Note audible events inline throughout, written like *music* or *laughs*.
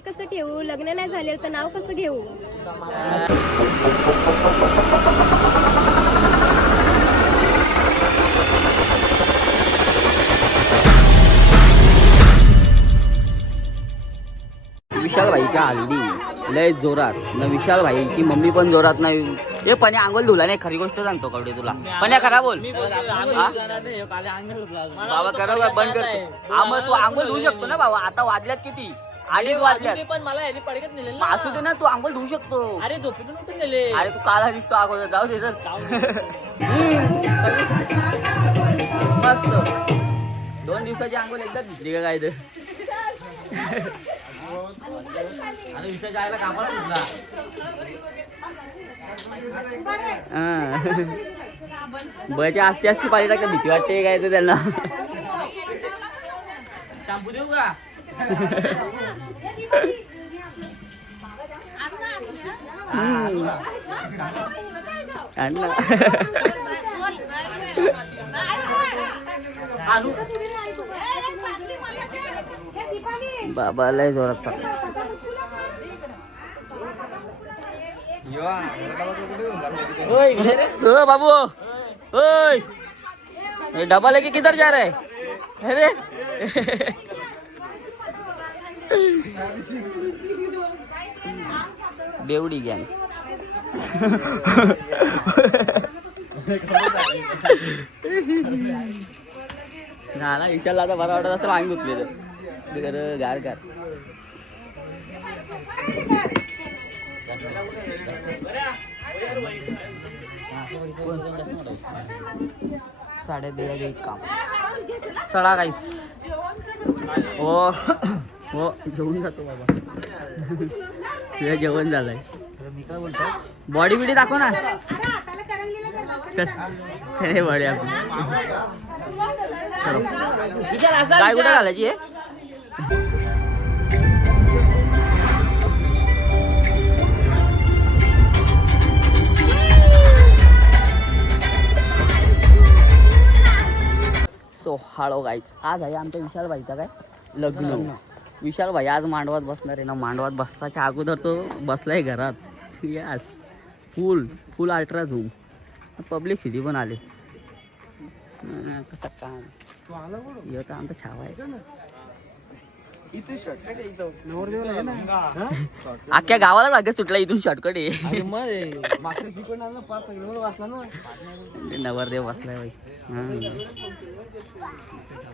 पाय कसं ठेवू? लग्न नाही झाले तर नाव कसं घेऊ? विशाल भाईच्या हल्दी. लय जोरात. न विशाल भाईची मम्मी पण जोरात नाही. हे पण अंगोल धुला नाही? खरी गोष्ट सांगतो कवडे तुला. पण खरा बोल. हा? बाबा करा बंद कर हा, मग तू आंघोळ धुवू शकतो ना बाबा? आता वाजल्यात किती? अडीच वाजल्यात पण मला याने पडकत नेले असू दे ना तू आंघोळ धुवू शकतो. अरे झोपेतून उठून नेले. अरे तू काला दिसतो अगोदर. जाऊ दे मस्त. दोन दिवसाची आंघोळ एकदाच दिसली का काय तर? आणि विषय जायला कामाला सुटला बच्या असते असते पाहिजे का भीती वाटते काय तर त्यांना. शॅम्पू देऊ का? बाबा लय जोरात ओ बाबू. ओय. ये डबा लेके किधर जा रहे? अरे बेवडी ना ना विशालला आता बरा वाटत असं आम्ही दुखले तर गार गार साडे दहा काम. सडा काहीच हो हो जेवून जातो बाबा. जेवण झालंय. मी काय बोलतो बॉडी बिडी दाखव ना. हे बॉडी काय कुठे घालायची हे? सो हाळो गाईच आज आहे आमच्या विशाल भाईचा काय? लग्न. विशाल भाई आज मांडवात बसणार आहे ना? मांडवात बसताच्या अगोदर तो बसलाय घरात. Yes full full ultra zoom public city पण आले. कसा काय ह्यो तर आमचा छावा आहे. अख्ख्या गावाला जागा सुटला इथून शॉर्टकट आहे. नवरदेव बसलाय हा.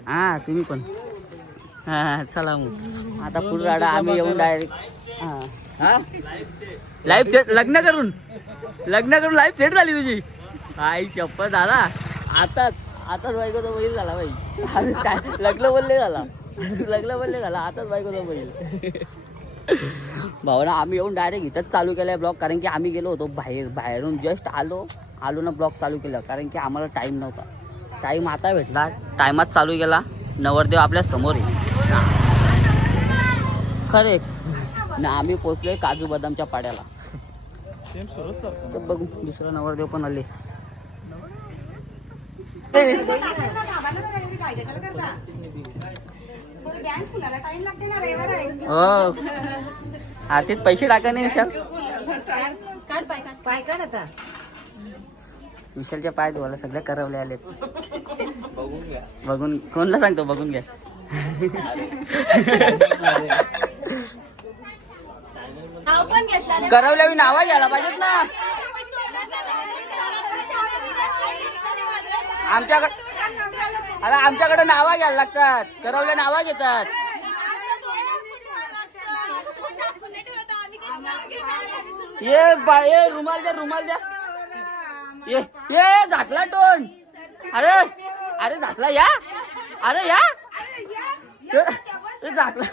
हा तुम्ही पण. हा हा, चला मग. आता पुढे राडा आम्ही येऊन डायरेक्ट हा. लाईफ सेट लग्न करून. लग्न करून लाईफ सेट झाली तुझी. आई शपथ झाला. आताच आताच बायकोचा बैल झाला बाई. काय? लग्न बोलले झाला. लग्न बोलले झाला. आताच बायकोचा बैल भावना आम्ही येऊन डायरेक्ट इथंच चालू केलाय ब्लॉग. कारण की आम्ही गेलो होतो बाहेर बाहेरून जस्ट आलो. आलो ना ब्लॉग चालू केलं. कारण की आम्हाला टाईम नव्हता. टाईम आता भेटला टायमात चालू केला. नवरदेव आपल्यासमोर आहे. खरे. ना आम्ही पोचलोय काजू बदामच्या पाड्याला. बघू दुसरा नवरदेव पण आले. हो. तेच पैसे टाका नाही विशाल. आता विशालच्या पाय धुवायला सगळे करवले आले बघून कोणला सांगतो बघून घ्या. करवल्या मी नावा घ्यायला पाहिजेत ना. आमच्याकडे अरे आमच्याकडे नावा घ्यायला लागतात. करवल्या नावा घेतात. ये बा ये रुमाल द्या रुमाल द्या. ये ये झाकला टोन. अरे अरे झाकला या. अरे या झाकला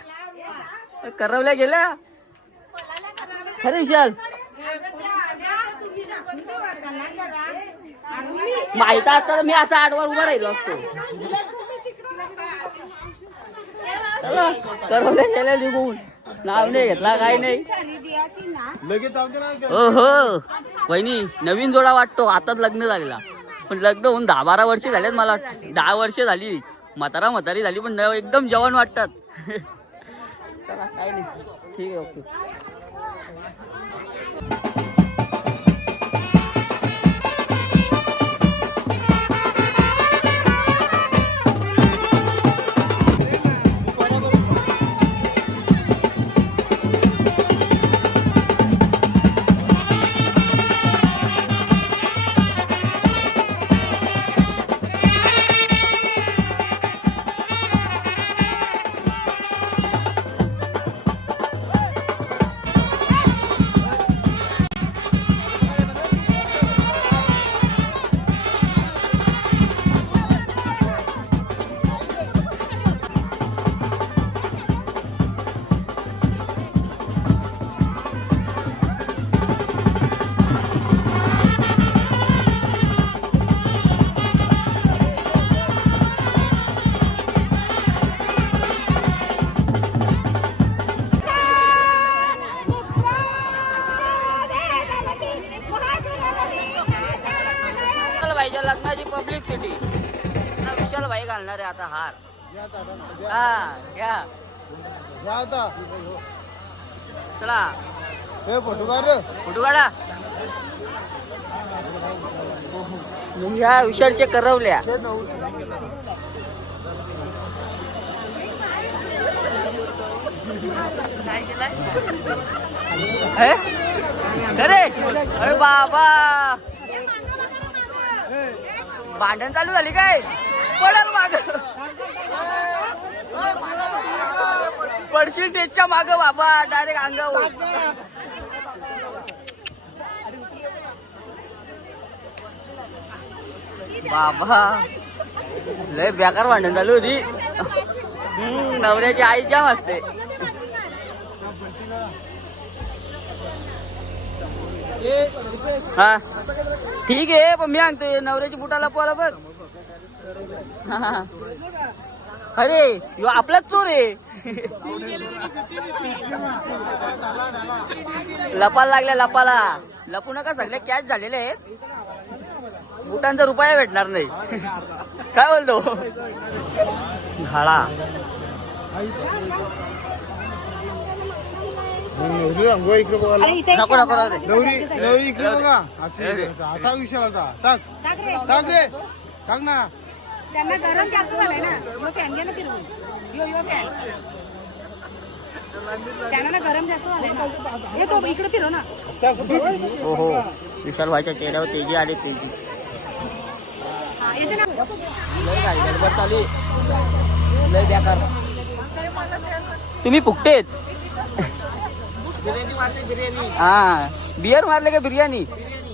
करवल्या गेल्या? खरे विशाल. माहीत असतं तर मी असा आडवर उभा राहिलो असतो. चला, करवल्या गेल्या निघून. नाव नाही घेतला काही नाही. हो हो. वहिनी नवीन जोडा वाटतो. आताच लग्न झालेला. पण लग्न होऊन दहा बारा वर्ष झालेत मला. दहा वर्ष झाली. म्हातारा म्हातारी झाली पण एकदम जवान वाटतात. चला काही नाही. ठीक आहे ओके. फोटो काढ ह्या विशालचे करवल्या. हे? अरे बाबा. भांडण चालू झाली काय? पडल माग. पडशील त्याच्या माग बाबा डायरेक्ट अंगावर. बाबा. लय बेकार भांडण चालू होती. नवऱ्याची आई जाम असते. हा. ठीक आहे पण मी आणतोय नवऱ्याची बुटाला पोला बघ. अरे आपलाच चोर आहे. लपाला लागल्या लपाला लपू नका सगळे कॅच झालेले आहेत. बुटांचा रुपया भेटणार नाही. काय बोलतो? घाळा. नको नको राहू दे. नवरी नवरी इकडे बघा. असे अरे. आता विषय होता टाक टाक रे. टाक ना. त्यांना गरम जास्त झालंय ना. यो फॅन घे ना फिरवून यो यो फॅन त्यांना ना गरम जास्त झालंय ना. ये तो इकडे फिरव ना. हो विशाल भाईच्या चेहऱ्यावर तेजी आली तेजी हा, येते ना लय गाडी गडबड चालू आहे. लय बेकार तुम्ही फुकटेत? हा बियर मारले का बिर्याणी?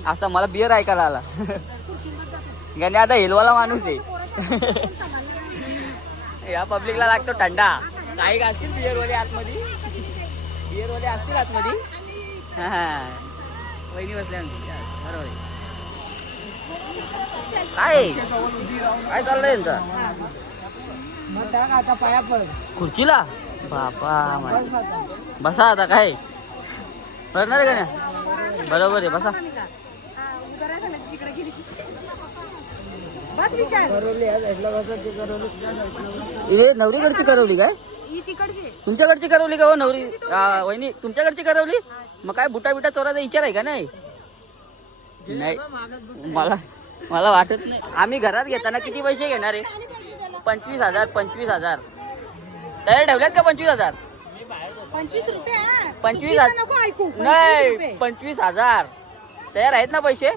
असा मला बियर ऐकायला आला. गाणे आता हेलवाला माणूस आहे. या पब्लिकला लागतो थंडा. काही असतील बियर वाले आतमध्ये? बियर वाले असतील आतमध्ये? हा हा. वहिनी बसल्या बरोबर काय? काय चाललंय यांचं? खुर्चीला? बापा. बसा आता काय? करणार आहे का नाही? बरोबर आहे बसा. नवरीकडची करवली काय? ही तिकडची. तुमच्याकडची करवली का हो नवरी? वहिनी तुमच्याकडची करवली? मग काय बुटा बिटा चोराचा विचार आहे का नाही? नाही. मला मला वाटत नाही. आम्ही घरात घेताना किती पैसे घेणार आहे? पंचवीस हजार पंचवीस हजार. तयार ठेवल्यात का पंचवीस हजार? पंचवीस हजार. नाही. पंचवीस हजार. तयार आहेत ना पैसे?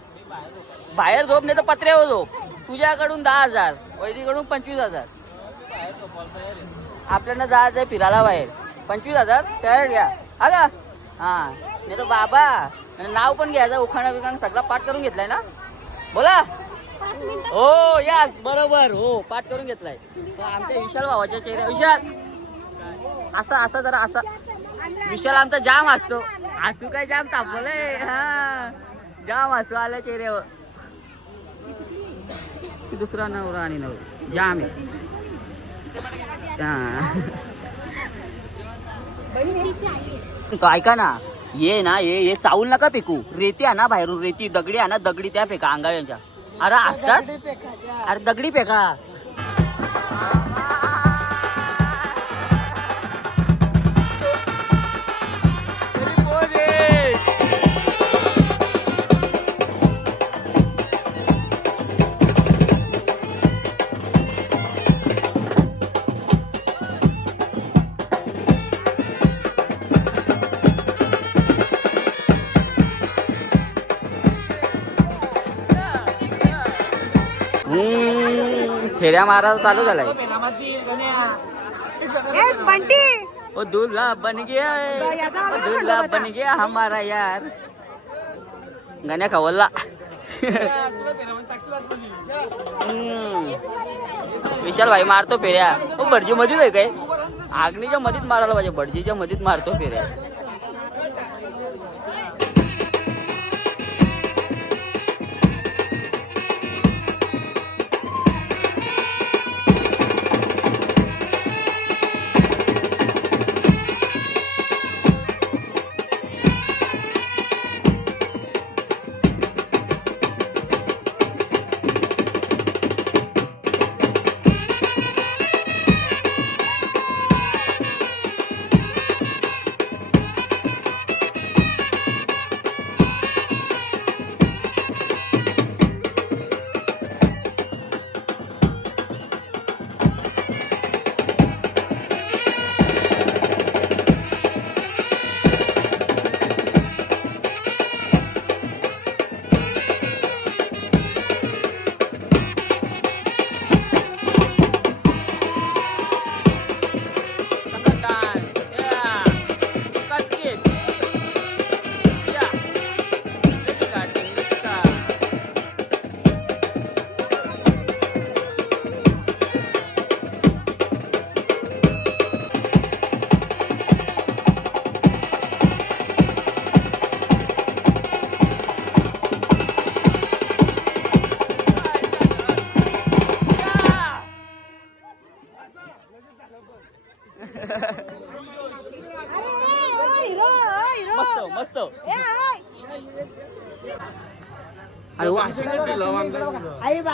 बाहेर झोप नाही तर पत्र्यावर झोप. तुझ्याकडून दहा हजार वैदीकडून पंचवीस हजार. आपल्याला जायचं आहे फिरायला बाहेर. पंचवीस हजार तयार घ्या. हा का? हा. नाही तर बाबा नाव पण घ्यायचं उखाणा बिखाणा सगळा पाठ करून घेतलाय ना? बोला. हो यास बरोबर. हो पाठ करून घेतलाय. आमच्या विशाल भावाच्या चेहऱ्या विशाल! असा असा जरा असा. विशाल आमचा जाम असतो हसू काय जाम तापवलंय हा. जाम हसू आलं चेहऱ्यावर. दुसरा नवरा आणि नवरी. जाम आहे. तो ऐका ना. ये ना ये ये चावल नका फेकू. रेती आणा बाहेरून रेती दगडी आणा दगडी त्या फेका अंगाव्यांच्या अरे असतात? अरे दगडी फेका. फेऱ्या मारायला चालू झालाय. बंटी! ओ दूल्हा बन गया है ओ दूल्हा. बन गया हमारा यार. गाण्या खवलला हम्म. विशाल भाई मारतो फेऱ्या. ओ भटजी मध्येच आहे काय? आग्नीच्या मध्येच मारायला पाहिजे भटजीच्या मध्येच मारतो फेऱ्या.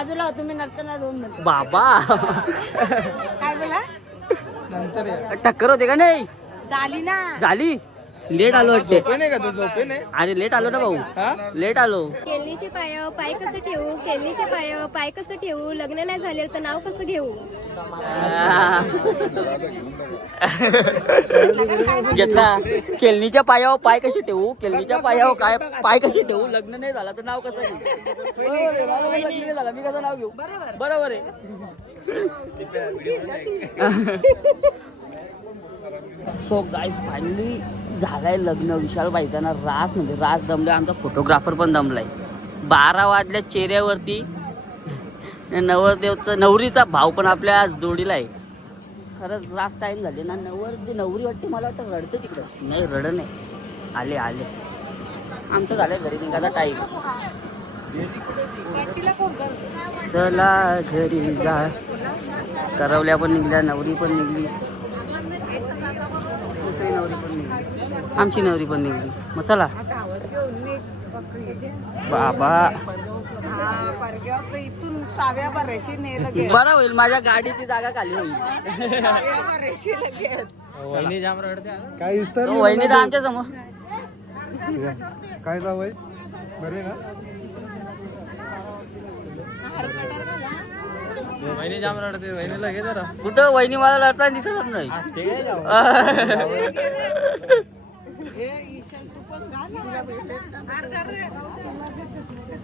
बाजूला हो, तुम्ही नसताना दोन मिनिट. बाबा. काय बोला? टक्कर होते का नाही? झाली ना. झाली? लेट आलो वाटते. का तू? अरे लेट आलो ना भाऊ. लेट आलो. केळणीचे पाय पाय कसं ठेवू? केळणीचे पाय पाय कसं ठेवू? लग्न नाही झाले तर नाव कसं घेऊ? घेतला. केलनीच्या पायावर पाय कसे ठेवू? केलनीच्या पायावर काय पाय कसे ठेवू? लग्न नाही झालं तर नाव कसं घेऊ? लग्न नाही झालं मी कसं नाव घेऊ? बरोबर. आहे. सो गाईज फायनली झालाय लग्न. विशाल बाईचा ना रास म्हणजे रास दमलाय. आमचा फोटोग्राफर पण दमलाय. बारा वाजल्या चेहऱ्यावरती नवरदेवचं नवरीचा भाव पण आपल्या जोडीला आहे. खरंच रास टाइम झाले ना. नवर नवरी वाटते मला वाटतं रडतं तिकडं. नाही रड नाही. आले आले. आमचं झालंय घरी निघायचा टाईम चला घरी जा. करवल्या पण निघल्या नवरी पण निघली. दुसरी नवरी पण निघली. आमची नवरी पण निघली. मग चला. बाबा. इथून बरं होईल माझ्या गाडीची जागा खाली होईल. बरेशी लगेच काय इस्तर तो वहिनी तर आमच्यासमोर. काय जावय बरे ना? कुठं? वहिनी मला लढताना दिसतच नाही. *laughs*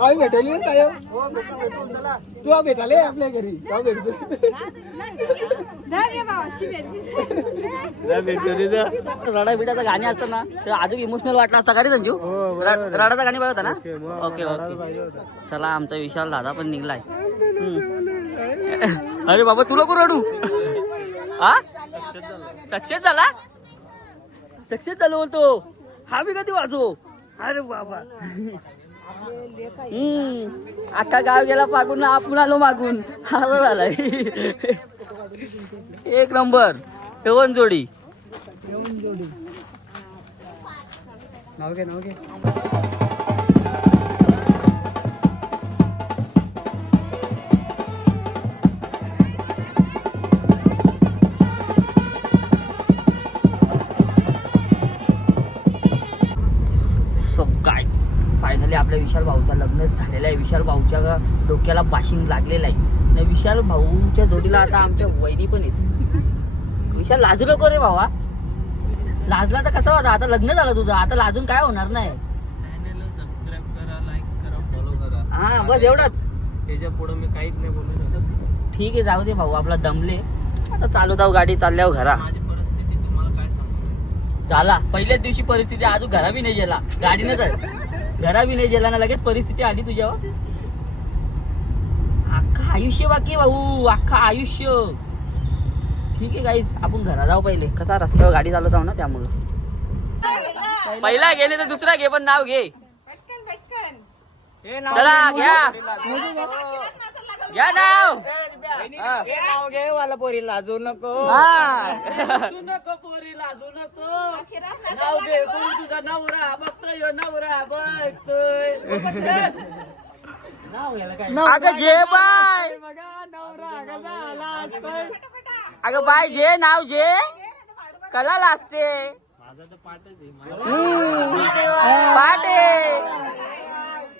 आई भेटली ना ताई? तू भेटाले आपल्या घरी. का भेटतो रडा बिडाचं गाणी असतं ना तर अजून इमोशनल वाटलं असतं का रे संजू? र- रडाचं गाणी बघत ना? ओके ओके चला आमचा विशाल दादा पण निघलाय. अरे बाबा तुला कोण रडू. हा सक्सेस झाला? सक्सेस झालो बोलतो. हा मी कधी वाचो अरे बाबा. हम्म. अख्खा गाव गेला पागून आपण आलो मागून. हा झालाय. एक नंबर. येऊन जोडी. सो विशाल भाऊचा लग्नच झालेलं आहे. विशाल भाऊच्या डोक्याला बाशिंग लागलेलं आहे. आणि विशाल भाऊच्या जोडीला आता आमच्या वहिनी पण आहेत. विशाल लाजू नको रे भावा. लाजला तर कसा होता आता लग्न झालं तुझं. आता लाजून काय होणार नाही. हा बस एवढंच. त्याच्या पुढे मी काहीच नाही बोलू शकत. ठीक आहे जाऊ दे भाऊ. आपला दमले. आता चालू जाऊ गाडी चालल्यावर घरा. माझी परिस्थिती तुम्हाला काय सांगू? झाला. पहिल्याच दिवशी परिस्थिती अजून घरा बी नाही गेला. गाडीनंच आहे घरा बी नाही गेला ना लगेच परिस्थिती आली तुझ्यावर? अख्खा आयुष्य बाकी भाऊ अख्खा आयुष्य. ठीक आहे गाईस आपण घरा जाऊ पहिले. कसा रस्त्यावर गाडी चालवत आहो ना त्यामुळं. पहिला गेले तर दुसरा घे पण नाव घे. चला घ्या. घ्या नाव. नाव घे मला पोरी लाजू नको हा. नको पोरी लाजू नको नाव घे तू तुझा नवरा बघतोय ह्यो नवरा बघतोय नाव घ्यायला काय अगं जे बाय. बघा नवरा कसा आला असतोय अगं बाय जे नाव जे. कला लाजते पाटे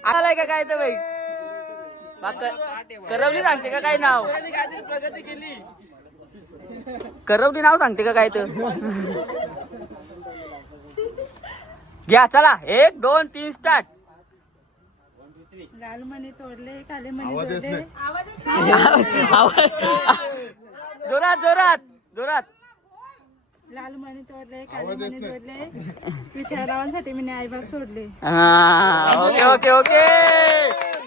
आला का काय तर बाई? करवली सांगते का काय नाव? प्रगती केली करवली नाव सांगते का काय तर? घ्या चला. एक दोन तीन स्टार्ट लाल मणी तोडले काले मणी तोडले जोरात जोरात जोरात. लाल मणी तोडले काले मणी तोडले विचारावांसाठी मी आई बाप सोडले. हा, ओके ओके ओके.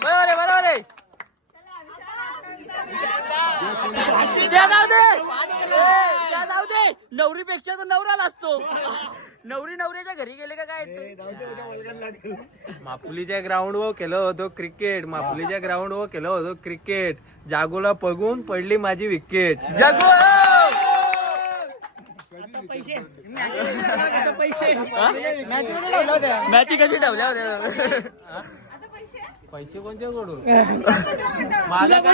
बरोबर आहे बरोबर आहे. त्या जाऊ दे. ए, त्या जाऊ दे. नवरीपेक्षा तर नवरा लागतो. नवरी नवऱ्याच्या घरी गेले का काय? ते? मापुलीच्या ग्राउंड वर केलं होतं क्रिकेट मापुलीच्या ग्राउंड वर केलं होतं क्रिकेट जागोला पगून पडली माझी विकेट जगू! मॅची कशी ठेवल्या होत्या? पैसे कोणते कडून माझा काय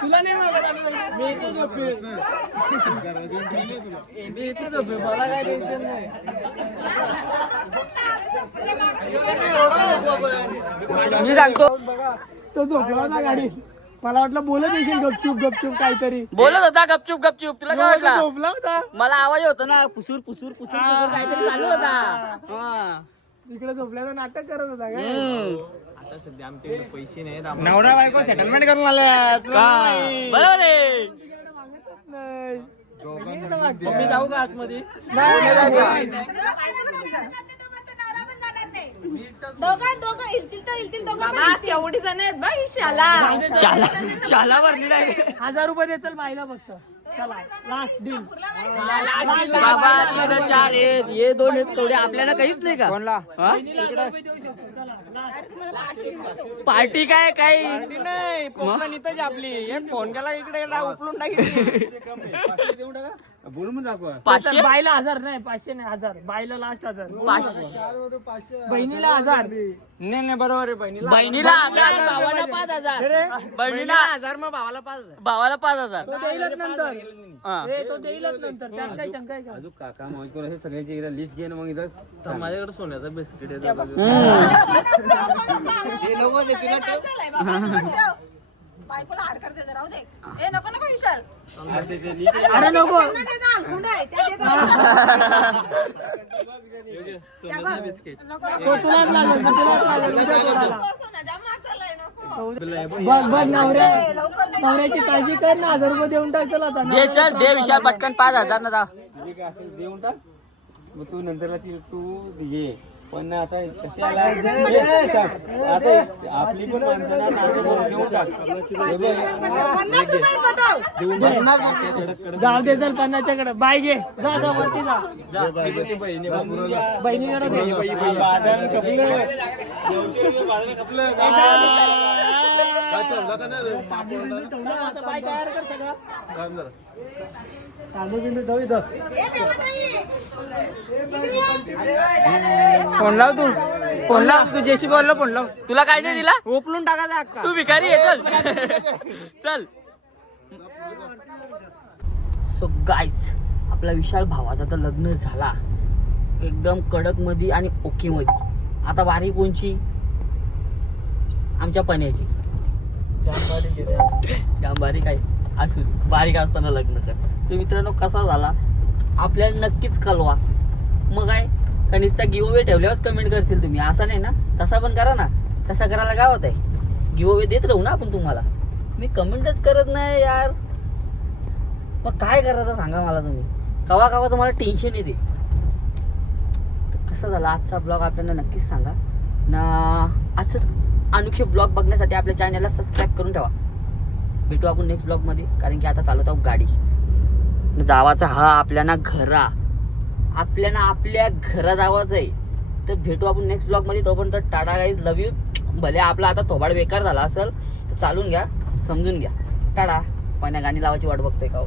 तुला नाही मागत मी इथे झोपेल मी इथे झोपेल मला काय टेन्शन नाही. मी सांगतो. तो झोपला होता गाडीत मला वाटलं बोलत येशील गपचूप गपचूप काहीतरी. बोलत होता गपचूप गपचूप. तुला काय वाटलं? झोपला होता. मला आवाज होता ना. पुसूर पुसूर पुसूर काहीतरी चालू होता. हा. तिकडे झोपल्याचं नाटक करत होता काय. आता सध्या आमच्याकडे पैसे नाहीत आम्हाला नवरा बायको सेटलमेंट करून बरोबर आहे. मी जाऊ का आतमध्ये? दोघं दोघं तर दोघं शाला. शाला भरली नाही. हजार रुपये दे चल बाईला फक्त. चला लास्ट डील बाबा तिकडे चार आहेत हे दोन आहेत तेवढे आपल्याला काहीच नाही का? कोणला? पार्टी काय काही नाही आपली. एक फोन केला इकडे उपलून टाकी. *laughs* बोलून दाखवा पाचशे? बाईला हजार नाही पाचशे नाही हजार. बाईला लास्ट हजार. पाचशे. बहिणीला हजार. नाही नाही बरोबर आहे बहिणीला बहिणीला हजार भावाला पाच हजार. बहिणीला हजार मग भावाला पाच हजार. भावाला पाच हजार. तो देईलच नंतर. हा. तो देईलच नंतर. त्यात काही शंका आहे का? काका मौज हे सगळ्यांची एकदा लिस्ट घे ना मग इथं. तर माझ्याकडे सोन्याचा बिस्किट आहे *laughs* *laughs* बायकोला हार करते राहू दे. ए नको नको विशाल. अरे *laughs* नको. तो तुलाच लागेल तुलाच लागेल. बघ बघ नवऱ्या. नवऱ्याची काळजी कर ना हजार रुपये देऊन टाक चला आता. दे चल दे विशाल पटकन पाच हजार ना देऊन टाक. मग तू नंतरला ती तू ये. पण आता कशाला हे आता आपली पण माणसं ना नाटक देऊन. जाऊ दे चल बाय घे जा जा वरती जा. बहिणीकडे दे खपलं. रुपये खपलं. आता बाय तयार कर सगळं. तांदूळ बिंदू ठेव इथं. ए, मेवणाई. इकडे ये. फोन लाव तू. फोन लाव. तू जेशी बोलला फोन लाव. तुला काय नाही दिला? उपलून टाकायचा अक्का तू भिकारी आहे चल. चल. सो गाईच आपला विशाल भावाचा तर लग्न झाला. एकदम कडकमध्ये आणि ओके मध्ये आता वारी कोणची? आमच्या पाण्याची. जाम. बारीक आहे असू बारीक असताना लग्न कर. तर मित्रांनो कसा झाला? आपल्याला नक्कीच कळवा. मग काय? का नुसता गिव अवे ठेवल्यावरच कमेंट करतील तुम्ही. असा नाही ना? तसा पण करा ना. तसा करायला काय होत आहे गिव अवे देत राहू ना आपण तुम्हाला. मी कमेंटच करत नाही यार. मग काय करायचं सांगा मला तुम्ही. कवा कवा तुम्हाला टेन्शन येते. कसं झालं आजचा ब्लॉग आपल्याला नक्कीच सांगा. ना आजचं अनोखे ब्लॉग बघण्यासाठी आपल्या चॅनलला सबस्क्राईब करून ठेवा. भेटू आपण नेक्स्ट ब्लॉगमध्ये कारण की आता चालवत आहोत गाडी. जावाचा हा आपल्याला घरा. आपल्याला आपल्या घरा जावाचं आहे. तर भेटू आपण नेक्स्ट ब्लॉगमध्ये तोपर्यंत टाटा गाईज लव यू भले आपला आता थोबाड बेकार झाला असेल तर चालून घ्या समजून घ्या. टाटा. पहिल्या गाणी लावायची वाट बघते का हो?